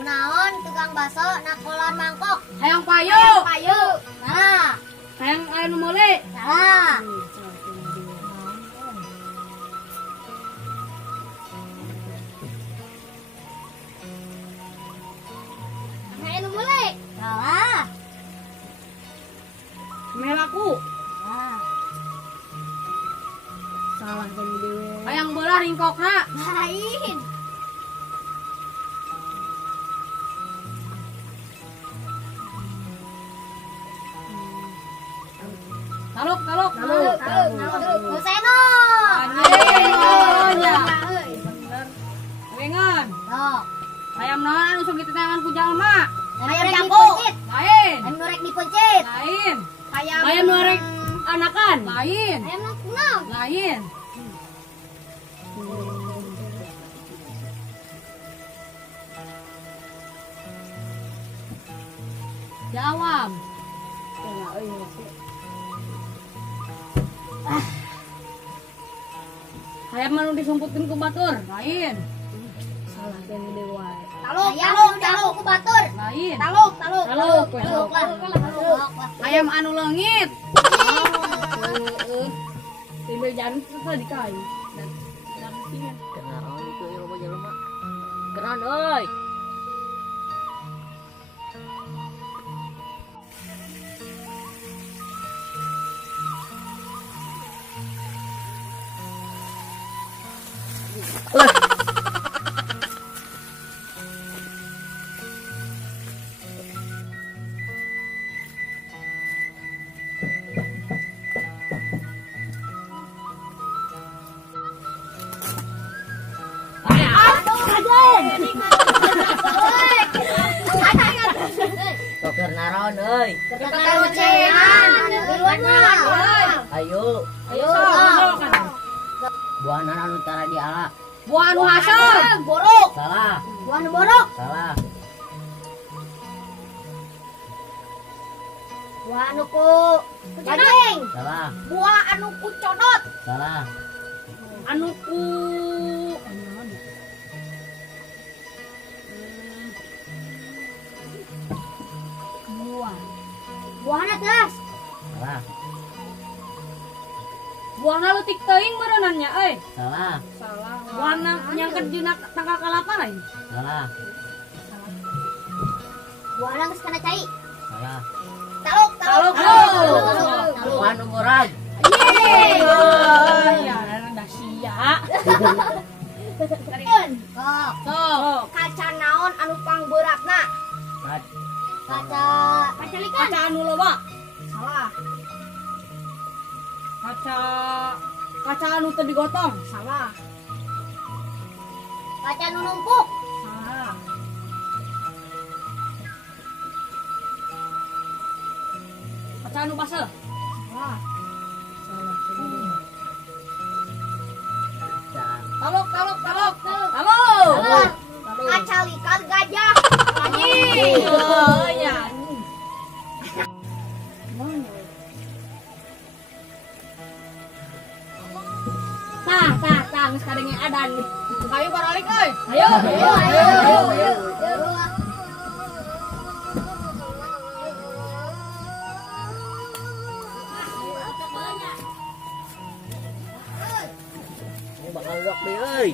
Kunaon tukang baso nakolan mangkok. Hayang payu. Payu. Salah. Hayang anu meuli. Salah. Anu meuli. Salah. Melaku. Salah. Salah kan dewe. Hayang bola ringkokna. Lain. Taluk, taluk. Museno. Anjing. Bener. Wengan. Sok. Hayam naon anu sok ditetangan ku jalma? Hayam dipencit. Lain. Hayam norek dipencit. Lain. Hayam norek anakan. Lain. Hayam kunaon? Lain. Jawab. Hayam manu disumputkeun ku batur. Lain. Salah kan dewa. Taluk ku batur. Lain. Taluk. Taluk. Hayam anu leungit. Timbul jangan susah dikai. Dan Kenaon itu ilmu jelema. Kenaon euy. Poker naron euy. Ayo. Buanan anu tara di ala. buah anu hasil. Borok. Salah. Buah nu borok. Salah. Buah anu ku daging. Salah. Buah anu ku codot. Salah. Anu ku buah. Buahna geus. Salah. Buahna leutik teuing beunannya euy. Salah. Salah. Buahna nyangket dina tanggal kalapa lain. Salah. Buahna geus kana cai. Salah. Taluk. Buah nu murag. Yeay. Ya, ada sia. Sok. Sok. Kaca naon anu pangberatna? Kaca likan. Kaca anu loba. Salah. Kaca anu teu digotong. Salah. Kaca anu numpuk. Salah. Kaca anu basel. Salah. Taluk. Salah. Kaca likan gajah. Anjing. Oh ya. Tah, geus kadenge adan. Ayo baralik euy. Ayo. Ini bakal lok deh euy.